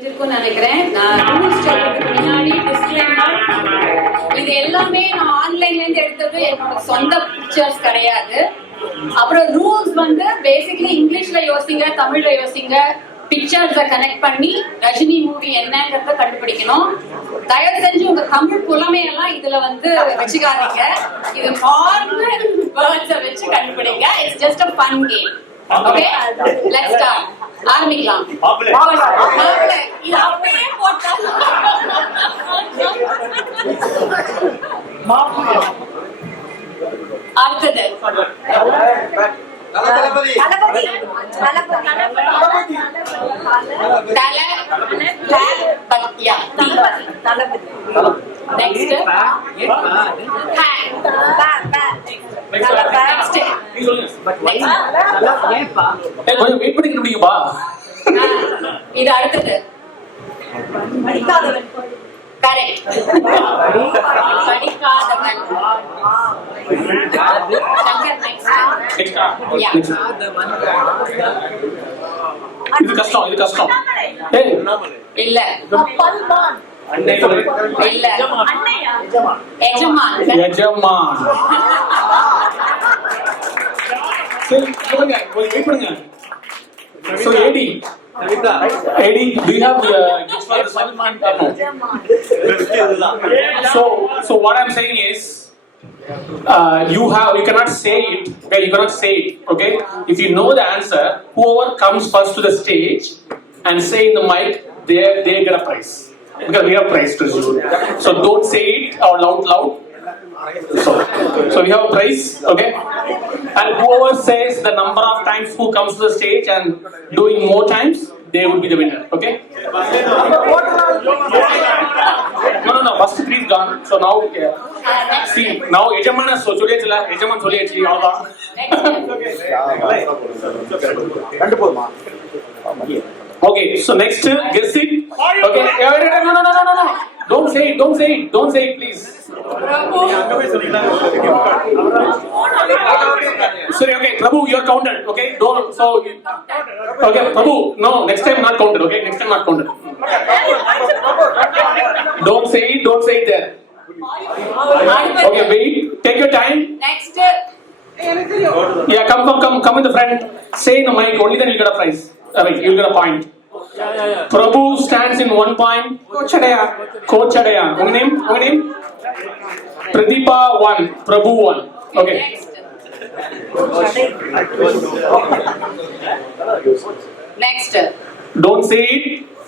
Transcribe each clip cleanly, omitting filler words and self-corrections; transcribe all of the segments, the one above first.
தெரிஞ்சிருக்கும்னு நினைக்கிறேன். நான் ரூல்ஸ் சொல்றதுக்கு முன்னாடி டிஸ்க்ளைமர், இது எல்லாமே நான் ஆன்லைன்ல இருந்து எடுத்தது, என்னோட சொந்த பிக்சர்ஸ் கிடையாது. அப்புறம் ரூல்ஸ் வந்து பேசிக்கலி இங்கிலீஷ்ல யோசிங்க, தமிழ்ல யோசிங்க, பிக்சர்ஸை கனெக்ட் பண்ணி ரஜினி மூவி என்னங்கறத கண்டுபிடிக்கணும். தயவு செஞ்சு உங்க தமிழ் புலமையெல்லாம் இதுல வந்து வச்சுக்காதீங்க. இது நார்மல் வேர்ட்ஸை வச்சு கண்டுபிடிங்க. It's just a fun game. Okay, let's start. ஆரம்பிக்கலாம். இது அப்படியே போட்டா அடுத்தது இது அடுத்தது படிக்காதவன். இது கஷ்டம், இது கஷ்டம். இல்ல இல்ல, எஜமான். எஜமான். சொல்லுங்க, வெயிட் பண்ணுங்க. So AD, do you have gifts for the Salman? So what I'm saying is, you cannot say it. Okay, you cannot say it. Okay, if you know the answer, whoever comes first to the stage and say in the mic, they get a prize. Because we have prize to you. So don't say it out loud. So we have a prize, okay? And whoever says the number of times who comes to the stage and doing more times, they will be the winner, okay? No. First 3 is gone. So now, see, now Ejamana so soliyachila, Ejaman soliyachili avada. Okay, so next, guess it. Okay, no. Don't say it, please. Sorry, okay, Prabhu, you're counted, okay? Okay, Prabhu, no, next time not counted, okay? Next time not counted. Don't say it there. Okay, wait, take your time. Next. Yeah, come in the front. Say in the mic, only then you'll get a prize. You'll get a point. Prabhu stands in 1 point. Coach Adaya. Unga name? Pradeepa 1. Prabhu 1. Okay. Next. Don't say it.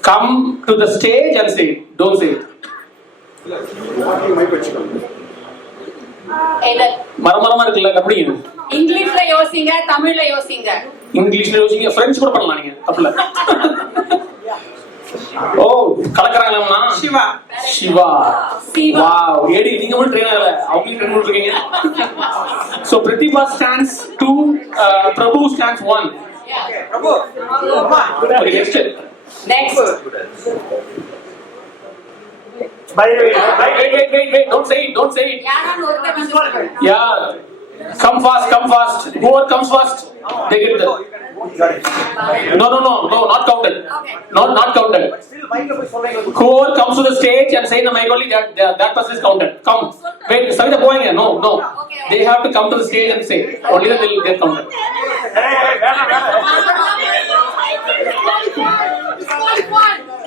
Come to the stage and say it. Don't say it. மரமரமா இருக்குல்ல, அப்படிங்க. இங்கிலீஷ்ல யோசிங்க, தமிழ்ல யோசிங்க. இங்கிலீஷ்ல யோசிங்க, French கூட பண்ணலாம் நீங்க. அப்பல ஓ கலக்கறாங்களாம்மா. சிவா. வாவ், ஏடி நீங்க மட்டும் ட்ரெயின் ஆகல, அவங்க ட்ரெயின் பண்ணிருக்கீங்க. So Pratibha stands 2, Prabhu stands 1. Prabhu. Okay, next. Wait. Don't say it. Yeah. Come fast. Whoever comes first, they get the. No, not counted. Okay. Not counted. Whoever comes to the stage and say in the mic only, that person is counted. Come. Wait, Savita going here. No. Okay. They have to come to the stage and say. Only then they will get counted.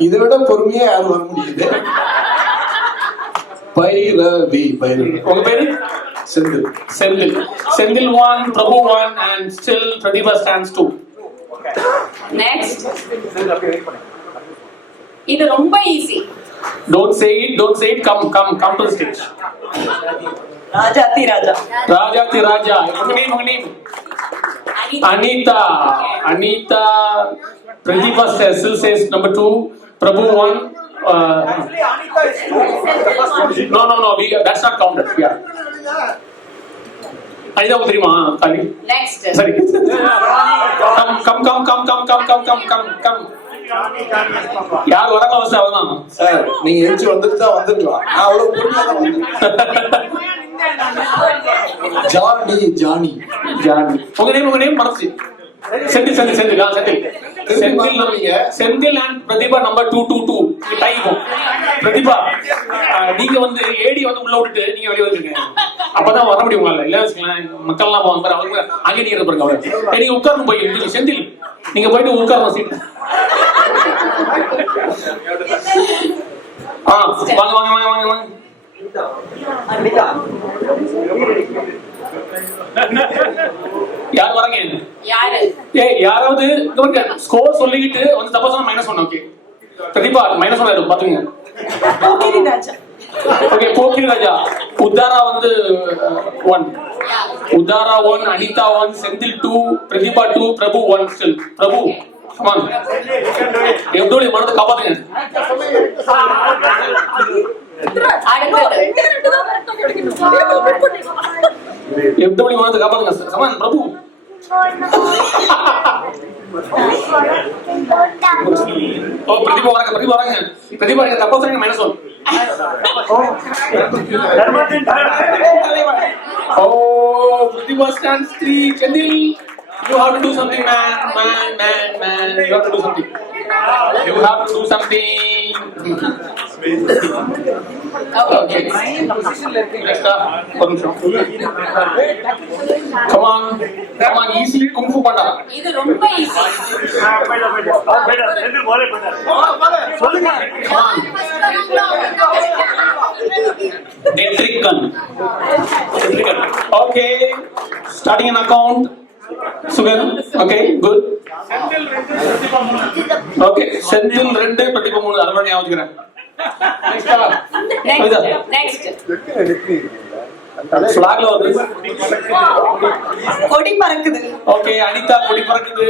இதை விட பொறுமையா யாரும் வர முடியுது. பைரவி. உங்க பேரு? Senthil 1, Prabhu 1, and still Pratibha stands 2. Next. இது ரொம்ப easy. Don't say it. Come to the stage. ராஜாதி ராஜா. உங்க name. Anita. Pratibha still says number 2. Prabhu 1. Actually, Anita is 2. No. That's not counted. Yeah. Anita தெரியுமா? காலி. Next. Sorry. Come. யார் வராங்க அவசரம் அவதான். Sir நீங்க எழுச்சி வந்துருக்கலாம். நான் அவ்வளவு பொறுமையா தான் வந்தேன். ஜானி. உங்க நேம் மனசு. Senthil. Senthil and Pratibha number 222 time. Pratibha நீங்க வந்து ஏடி வந்து உள்ள விட்டுட்டு நீங்க வெளியே வந்துருங்க, அப்பதான் வர முடியும் உங்களால. இல்ல மக்கள் எல்லாம் அவங்க அங்கே நீங்க பாருங்க அவரு நீங்க உட்கார்ந்து போய் செந்தில் நீங்க போயிட்டு உட்காரணும் சீட். வாங்க வாங்க வாங்க வாங்க வாங்க. யார் வராங்க? யாராவது ஸ்கோர் சொல்லிக்கிட்டு வந்து தப்பா சொன்னா -1. ஓகே பிரதீபா -1 பாத்துங்க. ஓகே போக்கிரி ராஜா. உத்தாரா வந்து 1, உத்தாரா 1, அனிதா 1, செந்தில் 2, பிரதீபா 2, பிரபு 1. ஸ்டில் பிரபு கமான் எப்படி மனதை காப்பாத்துங்க. எப்படி மனதை காப்பாத்துங்க கமான் பிரபு. பிரதீபா வராங்க, பிரதீபா வராங்க, பிரதீபா நீங்க தப்பா சொன்னீங்க -1. Oh, Pratibha stands 3. Chandil, you have to do something, man. You have to do something. You have to do something. Okay. Next up, come on, easy Kung Fu Panda. இது ரொம்ப easy. Come on. Detrican. Okay, starting an account. Sugar. Okay, good. Okay, Senthil 2, Pratibha 3. Adha ஞாபகம் வச்சுக்கிறேன். Next ஃபிளாக்ல வருது. கொடி பறக்குது. Okay Anitha கொடி பறக்குது.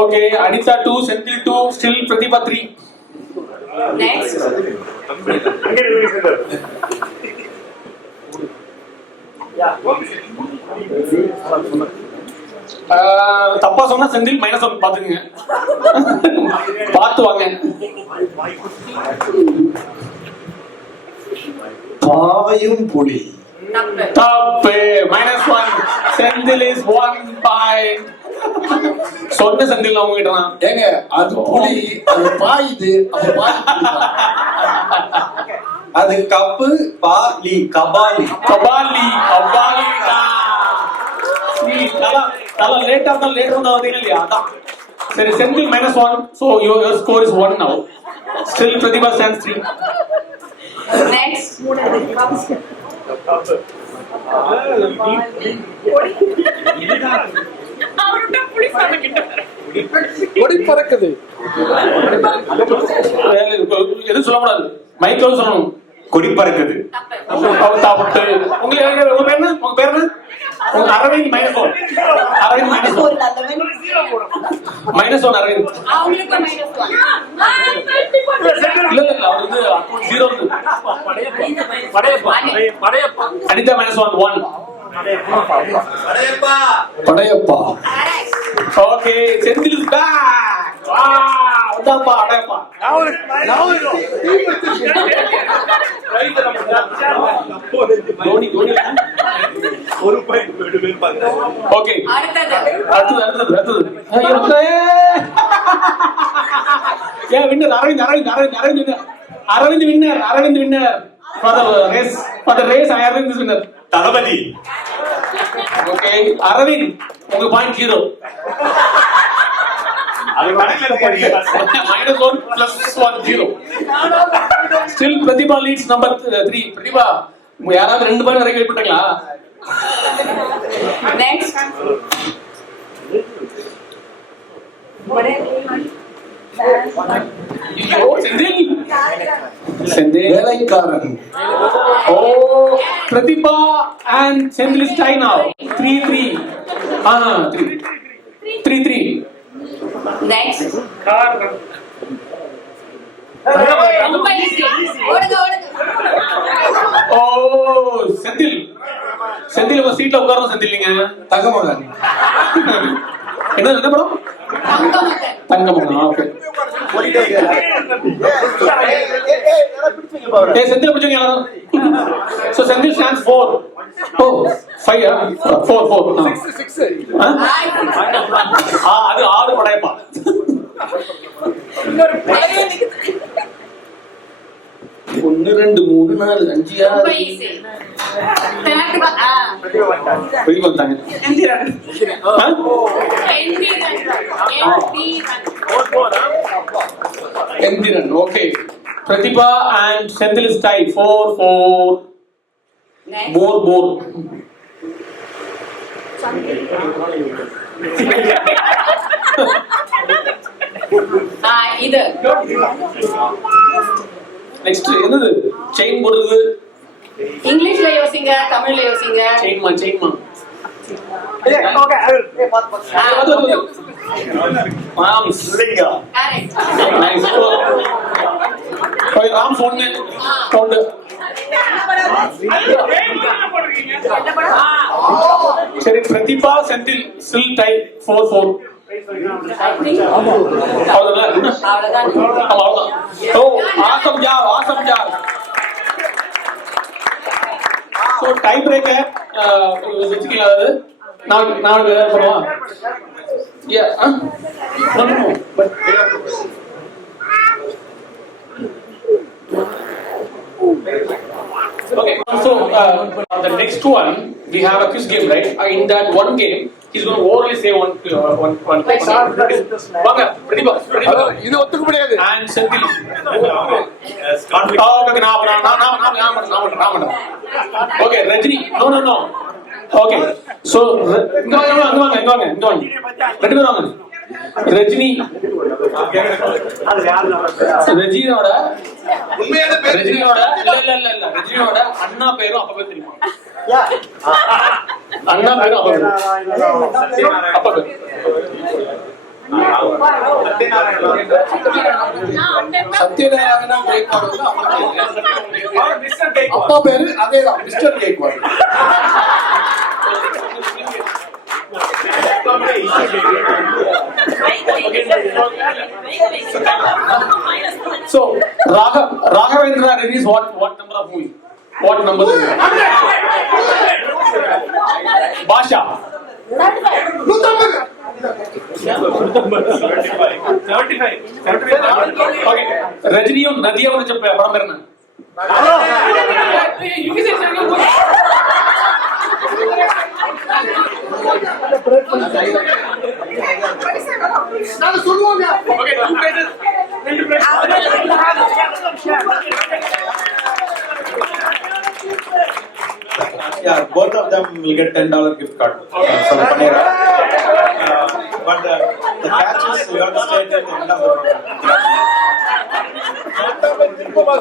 Okay Anitha 2, Senthil 2, still Pratibha 3. Next தப்பா சொன்னா செந்தில் -1 பாத்துங்க. பார்த்து வாங்க. பாயும் புலி தப்பு -1. Senthil is 1 point. சொன்ன செந்தில் அவங்க கிட்ட ஏங்க அது புலி, அது பாயுது, அது கப்பு பாலி கபாலி கபாலி கபாலி. நீ தல லேட்டா தான் லேட் வந்தா வந்தீங்க இல்லையா அதான். சரி Senthil -1. So your score is 1 now. Still Pratibha stands 3. Next கொடி பறக்குது. எதுவும் சொல்லக்கூடாது, மைக்ல சொல்லணும். கொடி பறக்குது. தப்பு. உங்க பேர் என்ன? உங்க பேர் என்ன? அரவிந்த் -1. அரவிந்த் -1. -1 அரவிந்த். அவங்களுக்கு -1. இல்ல அவர் வந்து 0 இருக்கு. Anitha -1. Padayappa. Okay Senthil is back. வந்தாப்பா அடையப்பா. தோனி ஒரு பாயிண்ட் விடுவேன் பாருங்க. ஓகே அடுத்தது a winner Arvind winner for the race Arvind is winner. Thalapathy. Okay Arvind உங்க பாயிண்ட் 0. அது கணக்குல போறீங்க. -1 +1 0. Still Pratibha leads number 3. Pratibha யாராவது 2 பாயிண்ட் வரைக்கும் போட்டீங்களா? நெக்ஸ்ட் செந்தில் வேலைக்காரன். Oh, Pratibha and Senthil is tie now. 3-3. 3-3. Next ரொம்ப ஈஸி. ஓடுங்க. Oh, செந்தில் உங்க சீட்ல உட்காரணும். செந்தில் நீங்க தங்கமகன். என்ன படம்? தங்கமகன். ஓகே செந்தில் பிடிச்சவங்க எல்லாரும். So Senthil stands 4. Oh 5 4 4 6 அது 6 படையப்பா. ஒன்னு ரெண்டு மூணு நாலு அஞ்சு ரொம்ப ஆறு ஈஸி. Third one, வெளியே வந்தாங்க Enthiran. Endiran. Okay. Pratibha and Senthil is tied. 4-4. Next. More. இது Next, என்னது? Chain போடுறது. இங்கிலீஷ்ல யோசிங்க, தமிழ்ல யோசிங்க. Chain man. Arms. Correct. Nice. Arms ஒண்ணு. Count. சரி Pratibha Senthil still tie 4-4. I think அவ்வளவுதான். அவ்வளவுதான். ஆமா, அவ்வளவுதான். ஓ awesome job. So tie breaker வச்சுக்கலாம் அது. நான் சொல்லுவா. Yeah. No. But okay. So the next one we have a quiz game, right? In that one game, he's going to orally say one. வாங்க, பிரதிபா. இது ஒத்துக்க முடியாது. And Senthil. Okay, நான் Okay, Rajini. No. Okay. So இங்க வாங்க. ரெண்டு பேரும் வாங்க. ரஜினி ரஜினியோட உண்மையான பேர் ரஜினியோட இல்ல ரஜினியோட அண்ணா பேரும் அப்பா பேர் தெரியுமா? அண்ணா பேரும் அப்பா பேரும் அப்பா பேர் சத்யநாராயண கேக்வாட் அப்பா பேரு அதேதான் mister Gaikwad. So Raghavendra released what number of movie? What number? Basha. 75. Okay. Rajiniயும் நதியும் வச்ச படம் பேர் என்ன? நாங்க சொல்லுவோங்க. Okay, two Yeah, both of them will get $10 gift card. So Panera. But the catch is you have to stay till the end of the program.